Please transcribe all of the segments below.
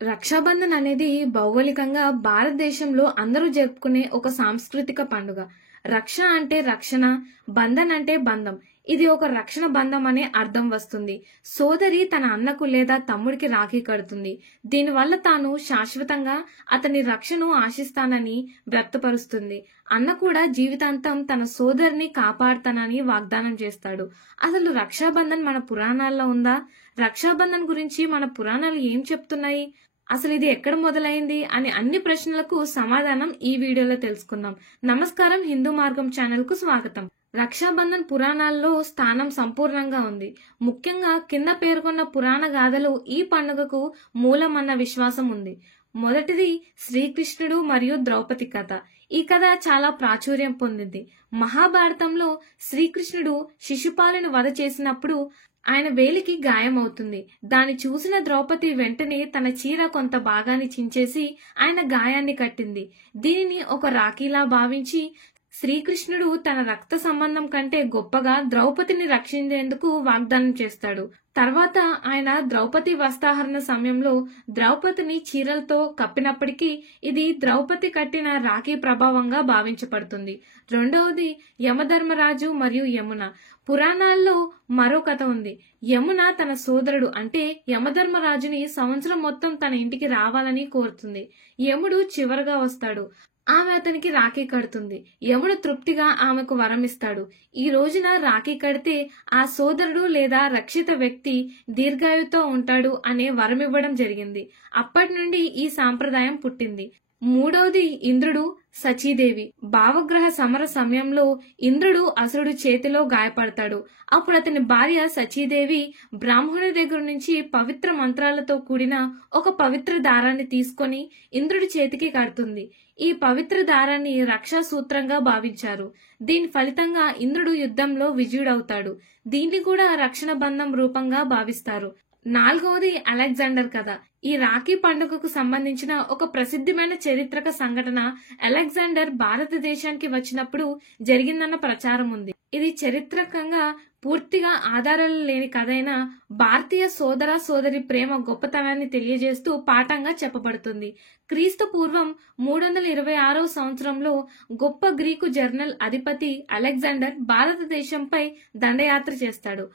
రక్షాబంధన్ అనేది భౌగోళికంగా భారతదేశంలో అందరూ జరుపుకునే ఒక సాంస్కృతిక పండుగ. రక్ష అంటే రక్షణ, బంధన్ అంటే బంధం. ఇది ఒక రక్షణ బంధం అనే అర్థం వస్తుంది. సోదరి తన అన్నకు లేదా తమ్ముడికి రాఖీ కడుతుంది. దీనివల్ల తాను శాశ్వతంగా అతని రక్షను ఆశిస్తానని వ్యక్తపరుస్తుంది. అన్న కూడా జీవితాంతం తన సోదరిని కాపాడుతానని వాగ్దానం చేస్తాడు. అసలు రక్షాబంధన్ మన పురాణాల్లో ఉందా? రక్షాబంధన్ గురించి మన పురాణాలు ఏం చెప్తున్నాయి? అసలు ఇది ఎక్కడ మొదలైంది అనే అన్ని ప్రశ్నలకు సమాధానం ఈ వీడియోలో తెలుసుకుందాం. నమస్కారం, హిందూ మార్గం ఛానల్ కు స్వాగతం. రక్షాబంధన్ పురాణాల్లో స్థానం సంపూర్ణంగా ఉంది. ముఖ్యంగా కింద పేర్కొన్న పురాణ గాథలు ఈ పండుగకు మూలమన్న విశ్వాసం ఉంది. మొదటిది శ్రీకృష్ణుడు మరియు ద్రౌపది కథ. ఈ కథ చాలా ప్రాచుర్యం పొందింది. మహాభారతంలో శ్రీకృష్ణుడు శిశుపాలను వధ చేసినప్పుడు ఆయన వేలికి గాయమవుతుంది. దాన్ని చూసిన ద్రౌపది వెంటనే తన చీర కొంత భాగాన్ని చించేసి ఆయన గాయాన్ని కట్టింది. దీనిని ఒక రాఖీలా భావించి శ్రీకృష్ణుడు తన రక్త సంబంధం కంటే గొప్పగా ద్రౌపదిని రక్షించేందుకు వాగ్దానం చేస్తాడు. తర్వాత ఆయన ద్రౌపది వస్త్రాహరణ సమయంలో ద్రౌపదిని చీరలతో కప్పినప్పటికీ ఇది ద్రౌపది కట్టిన రాఖీ ప్రభావంగా భావించబడుతుంది. రెండవది యమధర్మరాజు మరియు యమున. పురాణాల్లో మరో కథ ఉంది. యమున తన సోదరుడు అంటే యమధర్మరాజుని సంవత్సరం మొత్తం తన ఇంటికి రావాలని కోరుతుంది. యముడు చివరగా వస్తాడు. ఆమె అతనికి రాఖీ కడుతుంది. యముడు తృప్తిగా ఆమెకు వరం ఇస్తాడు. ఈ రోజున రాఖీ కడితే ఆ సోదరుడు లేదా రక్షిత వ్యక్తి దీర్ఘాయుతో ఉంటాడు అనే వరమివ్వడం జరిగింది. అప్పటి నుండి ఈ సాంప్రదాయం పుట్టింది. మూడవది ఇంద్రుడు సచీదేవి. భావగ్రహ సమర సమయంలో ఇంద్రుడు అసురుడు చేతిలో గాయపడతాడు. అప్పుడు అతని భార్య సచీదేవి బ్రాహ్మణుడి దగ్గర నుంచి పవిత్ర మంత్రాలతో కూడిన ఒక పవిత్ర దారాన్ని తీసుకొని ఇంద్రుడి చేతికి కడుతుంది. ఈ పవిత్ర దారాన్ని రక్షా సూత్రంగా భావించారు. దీని ఫలితంగా ఇంద్రుడు యుద్ధంలో విజయుడవుతాడు. దీన్ని కూడా రక్షణ బంధం రూపంగా భావిస్తారు. నాలుగవది అలెగ్జాండర్ కథ. ఈ రాఖీ పండుగకు సంబంధించిన ఒక ప్రసిద్ధమైన చారిత్రక సంఘటన అలెగ్జాండర్ భారతదేశానికి వచ్చినప్పుడు జరిగిందన్న ప్రచారం ఉంది. ఇది చారిత్రకంగా పూర్తిగా ఆధారాలు లేని కథైనా భారతీయ సోదర సోదరి ప్రేమ గొప్పతనాన్ని తెలియజేస్తూ పాఠంగా చెప్పబడుతుంది. క్రీస్తు పూర్వం 326వ సంవత్సరంలో గొప్ప గ్రీకు జనరల్ అధిపతి అలెగ్జాండర్ భారతదేశంపై దండయాత్ర చేస్తాడు.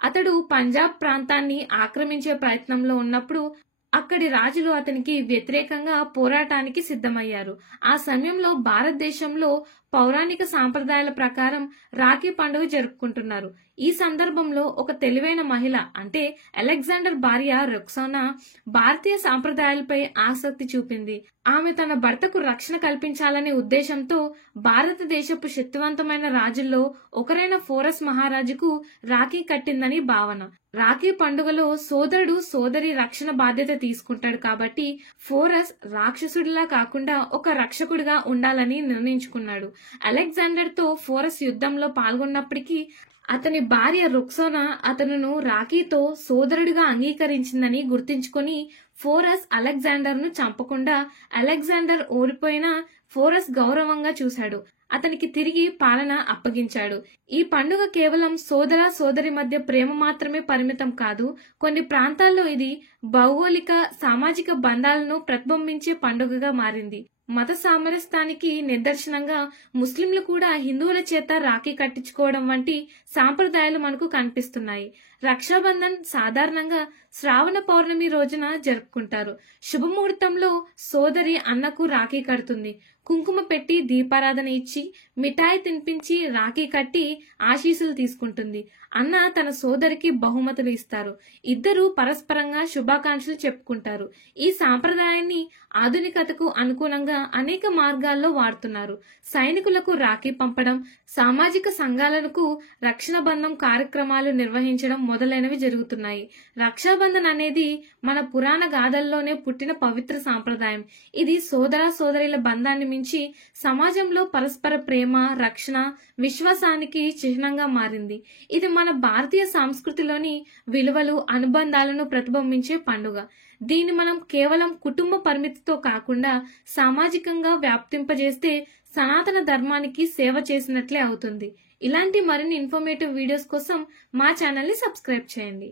అతడు పంజాబ్ ప్రాంతాన్ని ఆక్రమించే ప్రయత్నంలో ఉన్నప్పుడు అక్కడి రాజులు అతనికి వ్యతిరేకంగా పోరాటానికి సిద్ధమయ్యారు. ఆ సమయంలో భారతదేశంలో పౌరాణిక సాంప్రదాయాల ప్రకారం రాఖీ పండుగ జరుపుకుంటున్నారు. ఈ సందర్భంలో ఒక తెలివైన మహిళ అంటే అలెగ్జాండర్ భార్య రొక్సానా భారతీయ సాంప్రదాయాలపై ఆసక్తి చూపింది. ఆమె తన భర్తకు రక్షణ కల్పించాలనే ఉద్దేశంతో భారతదేశపు శక్తివంతమైన రాజుల్లో ఒకరైన ఫోరస్ మహారాజుకు రాఖీ కట్టిందని భావన. రాఖీ పండుగలో సోదరుడు సోదరి రక్షణ బాధ్యత తీసుకుంటాడు కాబట్టి ఫోరస్ రాక్షసుడిలా కాకుండా ఒక రక్షకుడిగా ఉండాలని నిర్ణయించుకున్నాడు. అలెగ్జాండర్ తో ఫోరస్ యుద్ధంలో పాల్గొన్నప్పటికీ అతని భార్య రొక్సానా అతనును రాఖీతో సోదరుడిగా అంగీకరించిందని గుర్తించుకొని ఫోరస్ అలెగ్జాండర్ ను చంపకుండా అలెగ్జాండర్ ఓడిపోయినా ఫోరస్ గౌరవంగా చూశాడు. అతనికి తిరిగి పాలన అప్పగించాడు. ఈ పండుగ కేవలం సోదర సోదరి మధ్య ప్రేమ మాత్రమే పరిమితం కాదు. కొన్ని ప్రాంతాల్లో ఇది భౌగోళిక సామాజిక బంధాలను ప్రతిబింబించే పండుగగా మారింది. మత సామరస్యానికి నిదర్శనంగా ముస్లింలు కూడా హిందువుల చేత రాఖీ కట్టించుకోవడం వంటి సాంప్రదాయాలు మనకు కనిపిస్తున్నాయి. రక్షాబంధన్ సాధారణంగా శ్రావణ పౌర్ణమి రోజున జరుపుకుంటారు. శుభముహూర్తంలో సోదరి అన్నకు రాఖీ కడుతుంది. కుంకుమ పెట్టి దీపారాధన ఇచ్చి మిఠాయి తినిపించి రాఖీ కట్టి ఆశీస్సులు తీసుకుంటుంది. అన్న తన సోదరికి బహుమతులు ఇస్తారు. ఇద్దరు పరస్పరంగా శుభాకాంక్షలు చెప్పుకుంటారు. ఈ సాంప్రదాయాన్ని ఆధునికతకు అనుగుణంగా అనేక మార్గాల్లో వాడుతున్నారు. సైనికులకు రాఖీ పంపడం, సామాజిక సంఘాలకు రక్షణ బంధం కార్యక్రమాలు నిర్వహించడం మొదలైనవి జరుగుతున్నాయి. రక్షాబంధన్ అనేది మన పురాణ గాథల్లోనే పుట్టిన పవిత్ర సాంప్రదాయం. ఇది సోదర సోదరుల బంధాన్ని మించి సమాజంలో పరస్పర ప్రేమ, రక్షణ, విశ్వాసానికి చిహ్నంగా మారింది. ఇది మన భారతీయ సంస్కృతిలోని విలువలు, అనుబంధాలను ప్రతిబింబించే పండుగ. దీన్ని మనం కేవలం కుటుంబ పరిమితితో కాకుండా సామాజికంగా వ్యాప్తింపజేస్తే సనాతన ధర్మానికి సేవ చేసినట్లే అవుతుంది. ఇలాంటి మరిన్ని ఇన్ఫర్మేటివ్ వీడియోస్ కోసం మా ఛానల్ ని సబ్స్క్రైబ్ చేయండి.